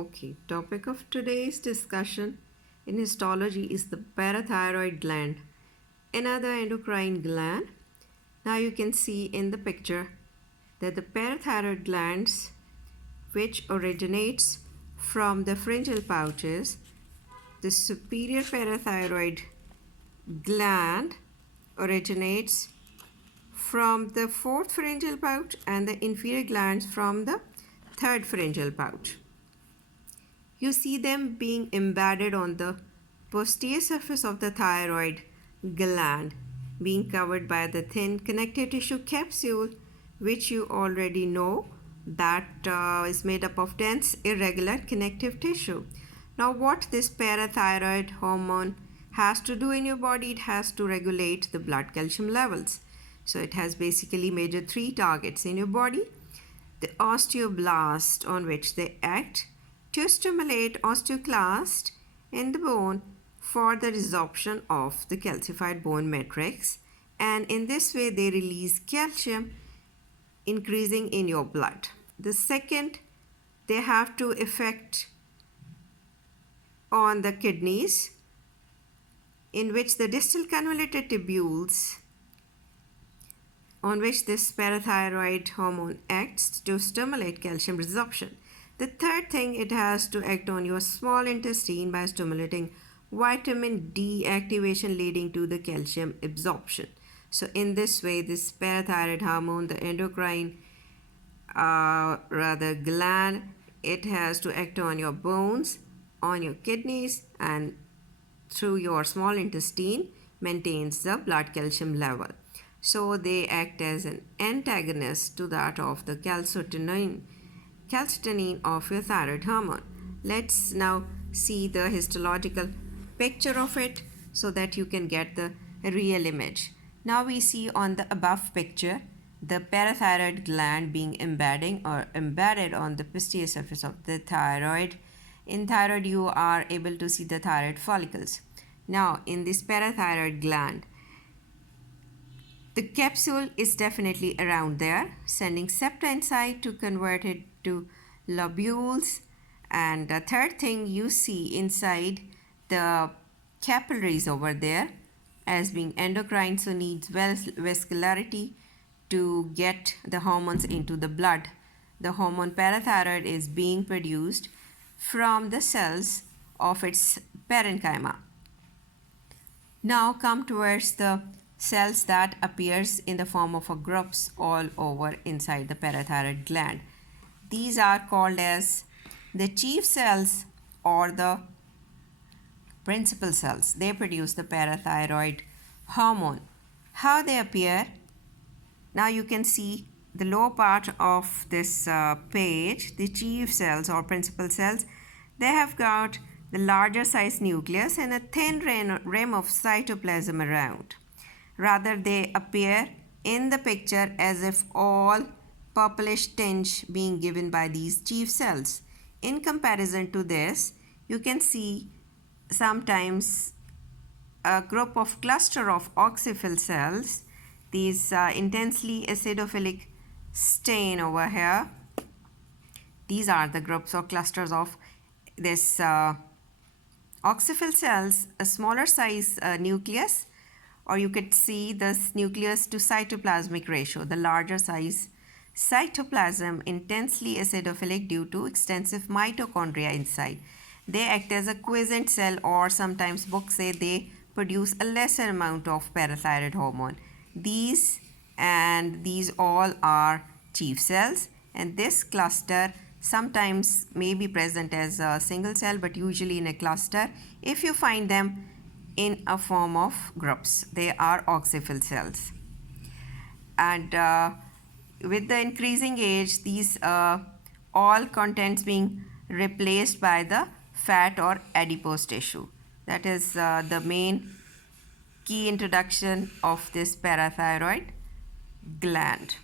Okay, topic of today's discussion in histology is the parathyroid gland, another endocrine gland. Now you can see in the picture that the parathyroid glands, which originates from the pharyngeal pouches, the superior parathyroid gland originates from the fourth pharyngeal pouch and the inferior glands from the third pharyngeal pouch. You see them being embedded on the posterior surface of the thyroid gland, being covered by the thin connective tissue capsule, which you already know that is made up of dense irregular connective tissue. Now what this parathyroid hormone has to do in your body, it has to regulate the blood calcium levels. So it has basically major three targets in your body. The osteoblast, on which they act to stimulate osteoclast in the bone for the resorption of the calcified bone matrix, and in this way they release calcium, increasing in your blood. The second, they have to effect on the kidneys, in which the distal convoluted tubules, on which this parathyroid hormone acts to stimulate calcium resorption. The third thing, it has to act on your small intestine by stimulating vitamin D activation, leading to the calcium absorption. So in this way, this parathyroid hormone, the endocrine gland, it has to act on your bones, on your kidneys, and through your small intestine maintains the blood calcium level. So they act as an antagonist to that of the calcitonin of your thyroid hormone. Let's now see the histological picture of it so that you can get the real image. Now we see on the above picture the parathyroid gland being embedded on the posterior surface of the thyroid. In thyroid you are able to see the thyroid follicles. Now in this parathyroid gland, the capsule is definitely around there, sending septa inside to convert it to lobules. And the third thing, you see inside the capillaries over there as being endocrine, so needs vascularity to get the hormones into the blood. The hormone parathyroid is being produced from the cells of its parenchyma. Now come towards the cells that appears in the form of a groups all over inside the parathyroid gland. These are called as the chief cells or the principal cells. They produce the parathyroid hormone. How they appear? Now you can see the lower part of this page, the chief cells or principal cells. They have got the larger size nucleus and a thin rim of cytoplasm around. Rather, they appear in the picture as if all purplish tinge being given by these chief cells. In comparison to this, you can see sometimes a group of cluster of oxyphil cells, these intensely acidophilic stain over here. These are the groups or clusters of this oxyphil cells, a smaller size nucleus, or you could see this nucleus to cytoplasmic ratio, the larger size cytoplasm, intensely acidophilic due to extensive mitochondria inside. They act as a quiescent cell, or sometimes books say they produce a lesser amount of parathyroid hormone. These all are chief cells, and this cluster sometimes may be present as a single cell, but usually in a cluster if you find them in a form of groups. They are oxyphil cells. And with the increasing age, these all contents being replaced by the fat or adipose tissue. That is the main key introduction of this parathyroid gland.